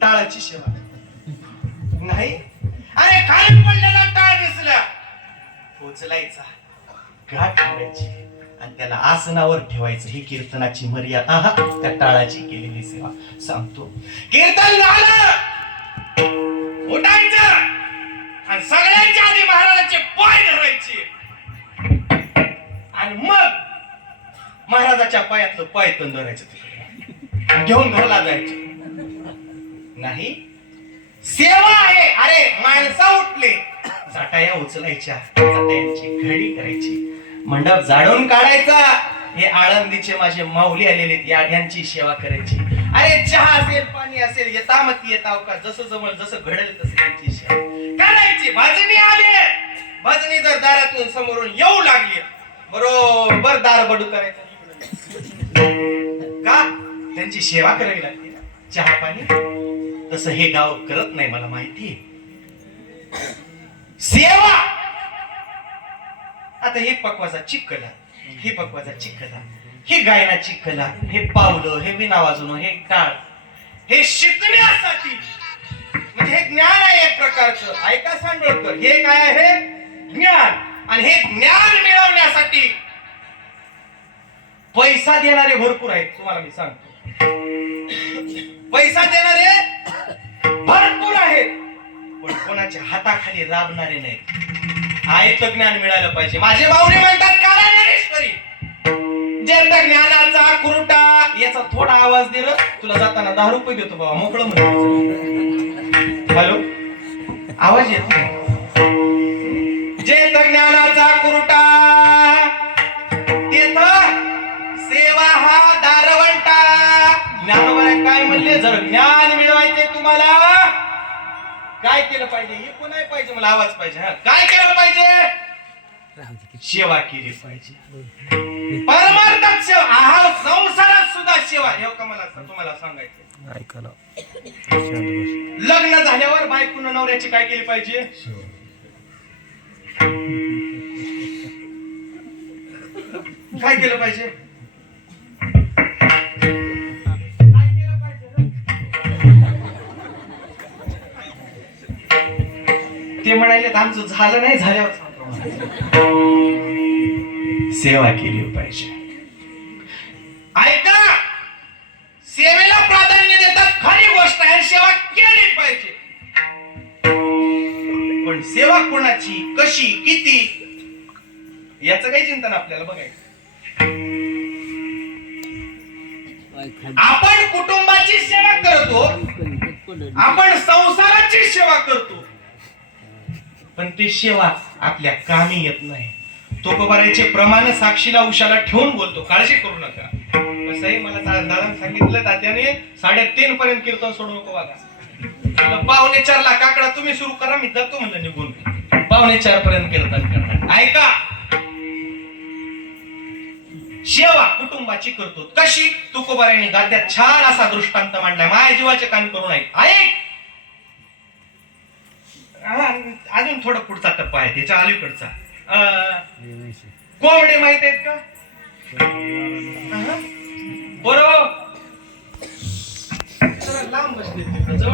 टाळाची सेवा नाही. अरे खाली पडलेला टाळ दिसला उचलायचा, गाठ ठेवायची आणि त्याला आसनावर ठेवायचं. ही कीर्तनाची मर्यादा त्या टाळाची केलेली सेवा सांगतो. कीर्तन झालं, उठायचं आणि सगळ्यांच्या आधी महाराजांचे पाय धरायचे आणि मग महाराजाच्या पायातलं पाय तण धरायचं, तिकडे घेऊन घरला जायचं. नाही, सेवा आहे. अरे माणसा उठले, जाटाया उचलायच्या, जाटायांची घडी करायची, मंडप जाळून काढायचा. हे आळंदीचे माझे माऊली आलेले यांची सेवा करायची. अरे चहा असेल, पाणी असेल, येतामती येताव का, जसं जमल जसं घडेल तसं त्यांची सेवा करायची. भजनी आले, भजनी जर दारातून समोरून येऊ लागली, बरोबर दार बडू करायचं का, त्यांची सेवा करावी लागते. चहा पाणी तसं हे गाव करत नाही, मला माहिती. सेवा आता हे पक्वाचा चिखला, ही पक्वाचा चिखला, ही गायनाची कला, हे पावलं, हे विना वाजवणं, हे टाळ, हे शिकण्यासाठी म्हणजे हे ज्ञान आहे एक प्रकारचं. ऐका सांडोळकर, हे काय आहे? ज्ञान. आणि हे ज्ञान मिळवण्यासाठी पैसा देणारे भरपूर आहेत. तुम्हाला मी सांगतो, पैसा देणारे भरपूर आहेत, पण कोणाच्या हाताखाली राबणारे नाहीत. आयत ज्ञान मिळालं पाहिजे. माझे माऊली म्हणतात काळा ज्ञानेश्वरी, जे ज्ञानाचा कुरुटा, याचा थोडा आवाज दिला तुला जाताना 10 रुपये देतो बाबा, मोकळं म्हणतो. हॅलो, आवाज येत नाही. जे ज्ञानाचा कुरुटा, तेथ सेवा हा दारवंटा. ज्ञानोबा काय म्हणले? जर ज्ञान मिळवायचे तुम्हाला काय केलं पाहिजे? हे कोणाही पाहिजे, मला आवाज पाहिजे. काय केलं पाहिजे? सेवा केली पाहिजे. परमार्थात सेवा, आहा संसारात सुद्धा सेवा. हे का मला तुम्हाला सांगायचं, ऐकायला लग्न झाल्यावर बायकोनं नवऱ्याची काय केली पाहिजे? काय केलं पाहिजे? ते म्हणाले आमचं झालं नाही, झाल्यावर सेवा केली पाहिजे. ऐका, सेवेला प्राधान्य देतात, खरी गोष्ट आहे, सेवा केली पाहिजे. पण सेवा कोणाची, कशी, किती, याचं काही चिंतन आपल्याला बघायचं. आपण कुटुंबाची सेवा करतो, आपण संसाराची सेवा करतो, पण ती सेवा आपल्या कामी येत नाही. तुकोबाराचे प्रमाण साक्षीला उशाला ठेवून बोलतो, काळजी करू नका. कसंही मला दादा सांगितलं, तात्याने 3:30 पर्यंत कीर्तन सोडू नको बघा. 4:45 काकडा तुम्ही सुरू करा, मी जातो म्हणलं निघून. 4:45 पर्यंत कीर्तन करणार. ऐका, सेवा कुटुंबाची करतो. कशी? तुकोबाराने गाद्यात छान असा दृष्टांत मांडलाय. माझ्या जीवाचे कान करून ऐक. अजून थोडा पुढचा टप्पा आहे, त्याच्या अलीकडचा. कोंबडे माहित आहेत का?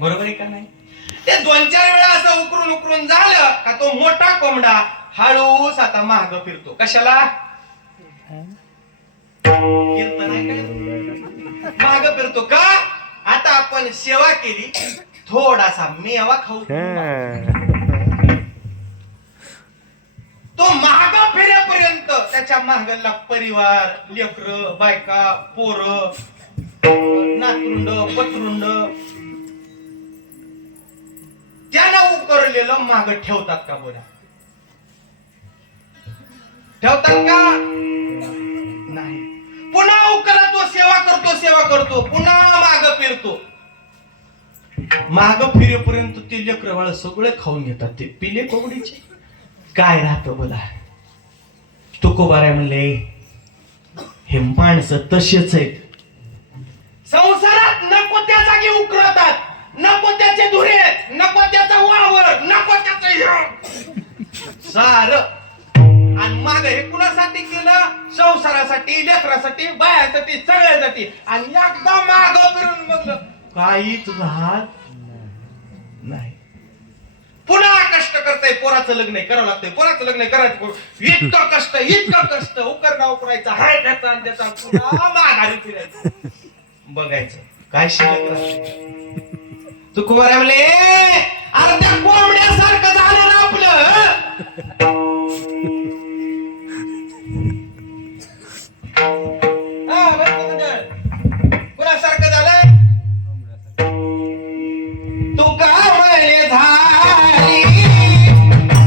बरोबर आहे का नाही? ते 2-4 वेळा असं उकरून उकरून झालं का तो मोठा कोंबडा हळूच आता माग फिरतो. कशाला? माग फिरतो का? आता आपण सेवा केली, थोडासा मेवा खाऊ. तो महाग फिरेपर्यंत त्याच्या महागला परिवार, लेकर, बायका, पोर, नातरुंड, पतरुंड त्यानं उकरलेलं माग ठेवतात का? बोला, ठेवतात का? नाही. पुन्हा उकरा, तो सेवा करतो, सेवा करतो, पुन्हा माग फिरतो. माग फिरेपर्यंत ते लेकर बाळ सगळे खाऊन घेतात. ते पिले कोंबडीचे काय राहतं बोला. तुकोबाराय म्हणले हे माणसं तसेच आहेत. संसारात नको त्या जागी उकरतात, नको त्याचे धुरे, नको त्याचा वावर, नको त्याचं सार. आणि माग हे कुणासाठी केलं? संसारासाठी, लेकरासाठी, बायासाठी, सगळ्यासाठी. आणि एकदा माग फिरून बघलं काहीच राहत नाही. पुन्हा कष्ट करताय, पोराचं लग्न करावं लागतंय, पोराचं लग्न करायचं, इतकं कष्ट उकरडा उकरायचा, हाय त्याचा आणि त्याचा, पुन्हा माघारी फिरायचं, बघायचं काय शिल्लक राहते. तू कुमार म्हणले अर्ध्या कोंबड्यासारखं झालं ना आपलं. कुणासारखं झालं? तू का म्हणले झाली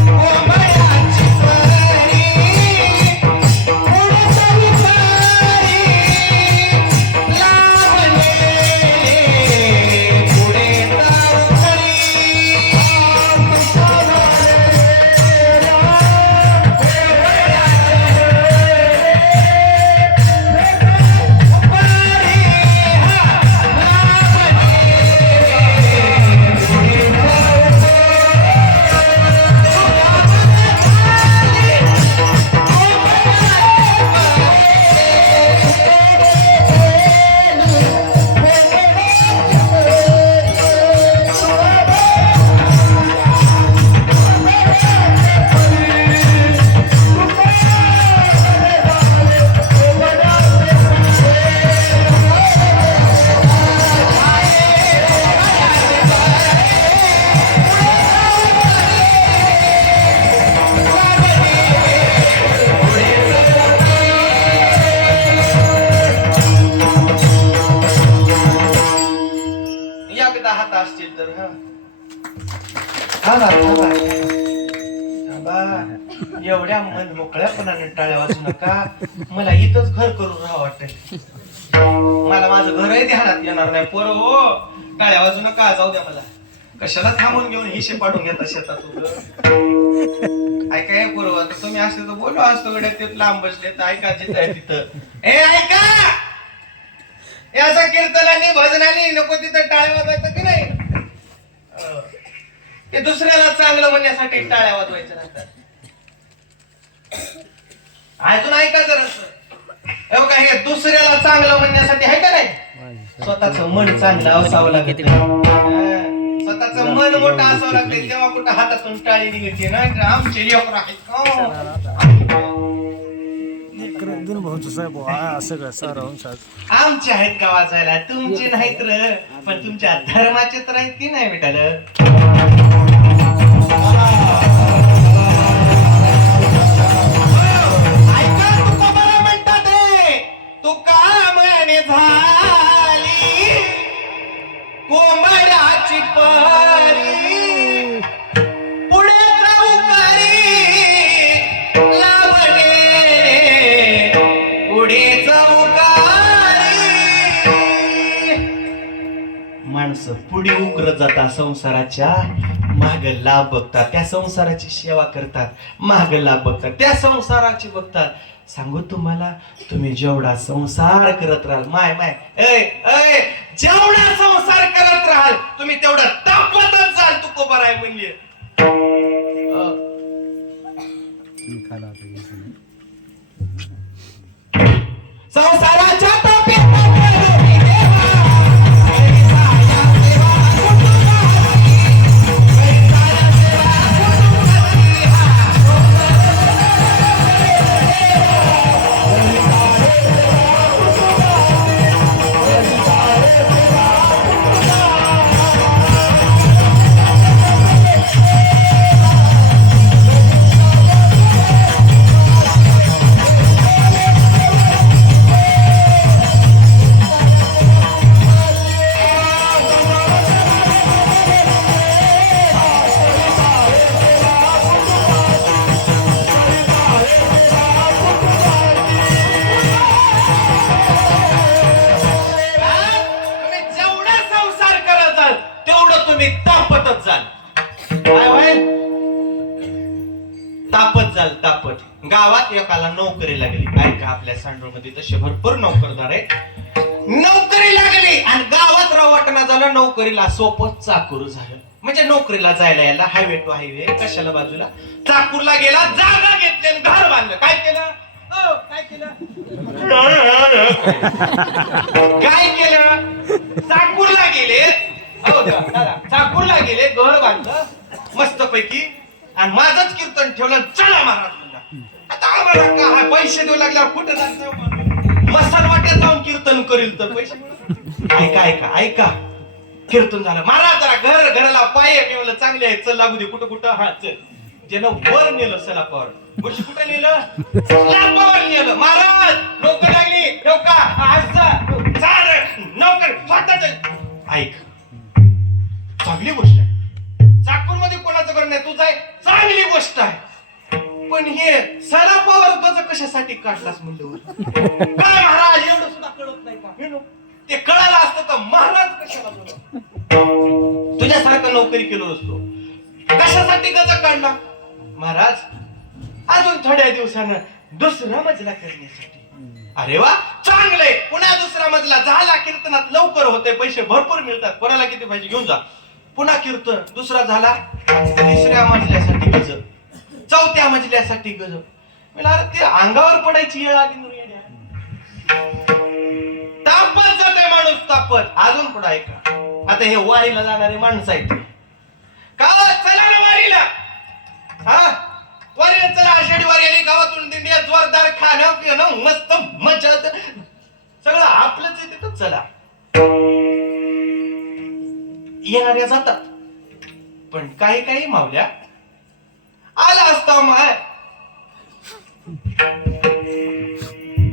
कोंबड्याची परी, कोणाची सारी लावले पुढे जाऊ खरी. एकदा हात असतील तर एवढ्या मन मोकळ्यापणाने टाळ्या वाजू नका. मला इथंच घर करून राहावं वाटत. मला माझं घरही ध्यानात येणार नाही. पोरं हो, टाळ्या वाजू नका, जाऊ द्या. मला कशाला थांबून घेऊन हिशे पाडून घेता शेतात. ऐका पोरं, तुम्ही असले तर बोलू असतो गड्या, ते लांब बसले तर ऐका जिथं आहे तिथं. ऐका, असं कीर्तनाने भजनाने नको तिथं टाळ्या वाजवायचं की नाही. ते दुसऱ्याला चांगलं म्हणण्यासाठी टाळ्या वाजवायच्या नसतात. अजून ऐका जरा, बघा हे दुसऱ्याला चांगलं म्हणण्यासाठी आहे का नाही. स्वतःच मन चांगलं असावं लागत. स्वतःच मन मोठं असावं लागतंय, तेव्हा कुठं हातातून टाळी निघते ना. आमचे लेकरं आमचे आहेत का वाचायला, तुमचे नाहीत र, पण तुमच्या धर्माचे तर आहेत की नाही बेटाल. ऐका तुका बरं म्हणतात तू का म्हणे झाली कोंबड्याची परी, पुढे जाऊ करी लावणे पुढे जाऊ करी. माणसं पुढे उकरत जातात, संसाराच्या माग लाभ बघतात, त्या संसाराची सेवा करतात, माग लाभ बघतात, त्या संसाराची बघतात. सांगू तुम्हाला, तुम्ही जेवढा संसार करत राहाल, जेवढा संसार करत राहाल तुम्ही तेवढं तापतच जाल. तू कोबर आहे म्हणले. संसाराच्या तापत. गावात एकाला नोकरी लागली. काय का आपल्या सांडोळमध्ये तसे भरपूर नोकरदार आहे. नोकरी लागली आणि गावात रवाटणा झालं. नोकरीला सोपं चाकूर झालं. म्हणजे नोकरीला जायला यायला हायवे टू हायवे कशाला बाजूला चाकूरला गेला. जागा घेतली आणि घर बांधलं. काय केलं? काय केलं? काय केलं? चाकूरला गेले, दादा चाकूरला गेले, घर बांधलं मस्त पैकी आणि माझंच कीर्तन ठेवलं. चला महाराज म्हणला, आता आम्हाला काय पैसे देऊ लागल्यावर कुठं जायचं? मसान वाट्यात जाऊन कीर्तन करील तर पैसे मिळणार. ऐका ऐका ऐका, कीर्तन झालं. महाराज जरा घराला पाय मी म्हणलं चांगले आहे, चल लागू दे. कुठं कुठं? हा चल. ज्यानं वर नेलं सलापावर, गोष्टी कुठं नेलं? सलापावर नेलं. महाराज नोकर लागली, नौका नौकर स्वतःच. ऐक, चांगली गोष्ट आहे. चाकूर मध्ये कोणाचं घर नाही, तुझं आहे, चांगली गोष्ट आहे. पण हे सलापावर तुझं कशासाठी काढलास म्हणलं? काय महाराज एवढं सुद्धा कळत नाही का? ते कळालं असतं तर महाराज कशाला बोलव? तुझ्यासारखं नोकरी केलो असतो. कशासाठी गजा काढला? महाराज अजून थोड्या दिवसानं दुसरा मजला करण्यासाठी. अरे वा, चांगलंय. पुन्हा दुसरा मजला झाला. कीर्तनात लवकर होते, पैसे भरपूर मिळतात. कोणाला किती पाहिजे घेऊन जा. पुन्हा कीर्तन दुसरा झाला, तिसऱ्या मजल्यासाठी गज, चौथ्या मजल्यासाठी गज. मला अरे ते अंगावर पडायची वेळ आली. तापत जाते माणूस, तापत. अजून पुढे ऐका, आता हे वारीला जाणारे माणसं आहेत का? चला ना वारीला. हा, वारीला चला. आषाढी वारी आली, गावातून दिंड्या, जोरदार खाणं पिणं, मस्त मजा, सगळं आपलंच आहे तिथं. चला, येणाऱ्या जातात. पण काही काही मावल्या आला असता माय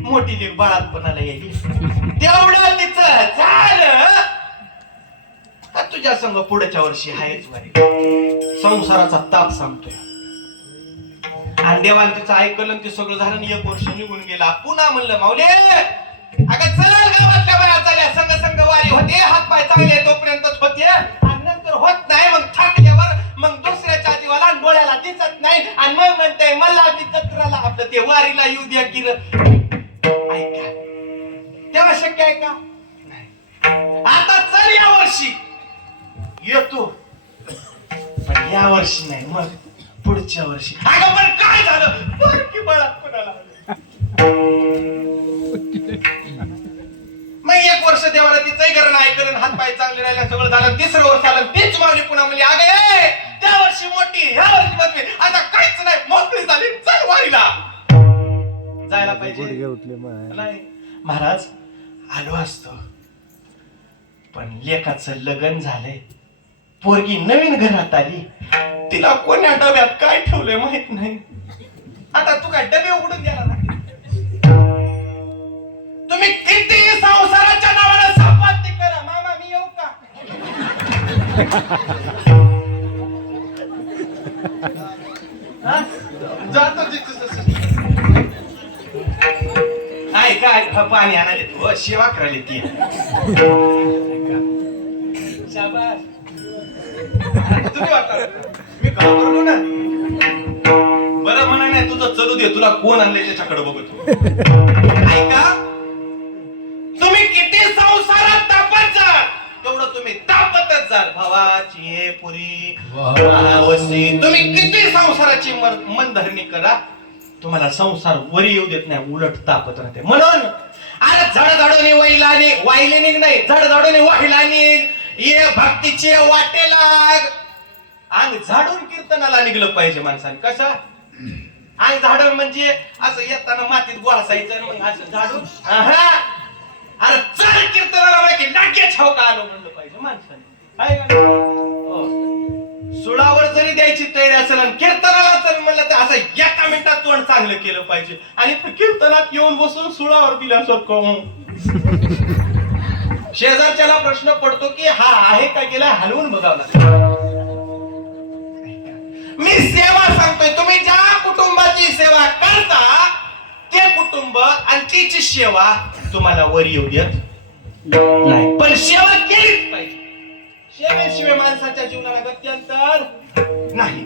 मोठी लेक बाळातपणाला यायची, तेवढं तिचं झालं. तुझ्या संग पुढच्या वर्षी आहेच वारी. संसाराचा ताप सांगतोय. आणि देवान तिचं ऐकलं, ते सगळं झालं. 1 वर्ष निघून गेला. पुन्हा म्हणलं माऊले, अगं चला गावातल्या बाया चालल्या, संग संग वारी होते, हात पाय चांगले तोपर्यंतच होते, आणि नंतर होत नाही. मग थकल्यावर मग दुसऱ्याच्या जीवाला डोळ्याला दिसत नाही, आणि मग म्हणते मला जत्राला आपलं ते वारीला येऊ द्या की. ऐका, तेव्हा शक्य आहे का? नाही. आता चल या वर्षी येतो, पण या वर्षी नाही, मग पुढच्या वर्षी. अगं पण काय झालं? बारकी बाळा कोणाला मग 1 वर्ष देवाला तिचंही करण ऐकलं, हात पाय चांगले राहिले, सगळं झालं. 3रं वर्ष आलं, तीच मावली पुन्हा म्हणली, अगे त्या वर्षी मोठी, ह्या वर्षी मोठी, आता काहीच नाही, मोकळी झाली, चल वारीला जायला पाहिजे. नाही महाराज, आलो असतो, पण लेकाचं लग्न झालंय, पोरगी नवीन घरात आली, तिला कोण्या डब्यात काय ठेवलंय माहित नाही. आता तू काय डबे उघडून द्यायला ना? तुम्ही किती संसाराच्या नावानं संपादन करा. मामा मी येऊ का? जातो काय पाणी आणायला तू सेवा करायला ती. शाबास, तुम्ही वाटता मी काम करतो ना. बरं म्हणा नाही, तुझं चलू दे, तुला कोण आणले त्याच्याकडे बघतो. ऐका, तुम्ही किती संसारात तापत जाल, तेवढं तुम्ही तापतच जाल. भावाची पुरी तुम्ही किती संसाराची मनधरणी करा, तुम्हाला संसार वरी येऊ देत नाही, उलट तापत राहते. म्हणून अरे झडझडून वाहिले निघ नाही, झडझडून वाहिला निघ, ये भक्तीचे वाटे लाग. अंग झाडून कीर्तनाला निघलं पाहिजे माणसाने. कसं अंग झाडून म्हणजे असं येताना मातीत गोळासायचं, मग असं झाडून अरे चल कीर्तनाला की नाक्याच हो का आलो म्हणलं पाहिजे माणसाने. सुळावर जरी द्यायची तयारी असेल आणि कीर्तनाला चल म्हणलं तर असं एका मिनिटात तोंड चांगलं केलं पाहिजे. आणि कीर्तनात येऊन बसून सुळावर दिल्यासारखं शेजारच्याला प्रश्न पडतो की हा आहे का गेला, हलवून बघावं लागतं. मी सेवा सांगतोय, तुम्ही ज्या कुटुंबाची सेवा करता ते कुटुंब आणि तिची सेवा तुम्हाला वर येऊ देत नाही, पण सेवा केलीच पाहिजे. सेवेशिवाय माणसाच्या जीवनाला गत्यंतर नाही.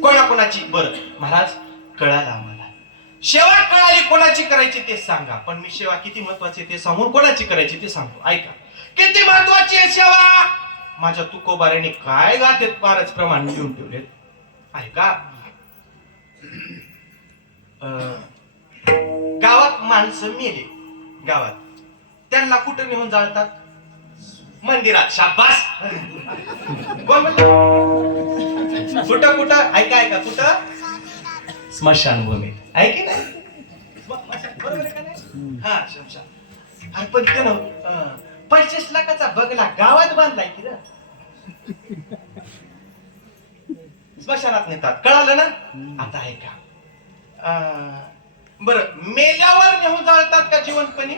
कोणाकोणाची बरं महाराज कळालं आम्हाला, सेवा कळाली कोणाची करायची ते सांगा. पण मी सेवा किती महत्वाची ते सांगून कोणाची करायची ते सांगतो. ऐका, किती महत्वाची आहे सेवा. माझ्या तुकोबाऱ्याने काय गातेत फारच प्रमाण लिहून ठेवलेत. ऐका, गावात माणसं मेली, गावात त्यांना कुठं नेऊन जाळतात? मंदिरात. शाबास. कोण म्हणलं? कुठं कुठं? ऐका कुठं? स्मशानभूमीत. ऐकी नाही? बरोबर आहे का नाही? हा, शमशान. अरे पण त्यानं 25 लाखाचा बंगला गावात बांधलाय की ना, स्मशानात नेतात. कळालं ना? आता ऐका. बरं, मेल्यावर नेऊन जाळतात का जिवंतपणी?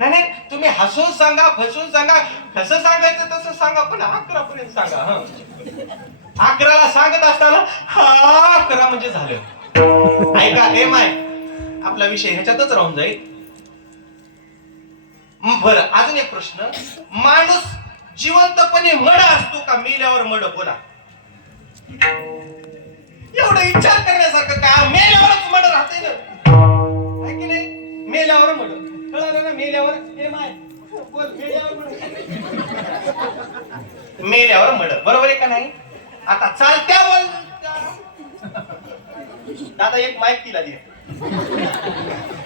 नाही, तुम्ही हसून सांगा, फसून सांगा, कसं सांगायचं तसं सांगा, पण 11 पर्यंत सांगा. 11ला सांगत असताना 11 म्हणजे झालं. ऐका, हे माय आपला विषय ह्याच्यातच राहून जाईल. बरं, अजून एक प्रश्न. माणूस जिवंतपणे मड असतो का मेल्यावर मड? बोला. एवढं विचार करण्यासारखं काय? मेल्यावरच मड राहते ना, आहे की नाही? मेल्यावर मड. कळालं ना? मेल्यावर. हे माय बोल, मेल्यावर मड. मेल्यावर मड, बरोबर आहे का नाही? आता चालत्या बोल. आता एक माईक तिला दे.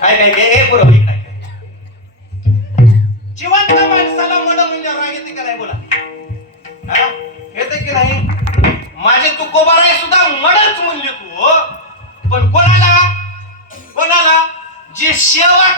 काय बरोबर आहे. जिवंत माणसाला मड म्हणजे राग येते का नाही? बोला. येते की नाही? माझे तू कोबाराय सुद्धा मडच म्हणले तू. पण कोणाला? जी सेवा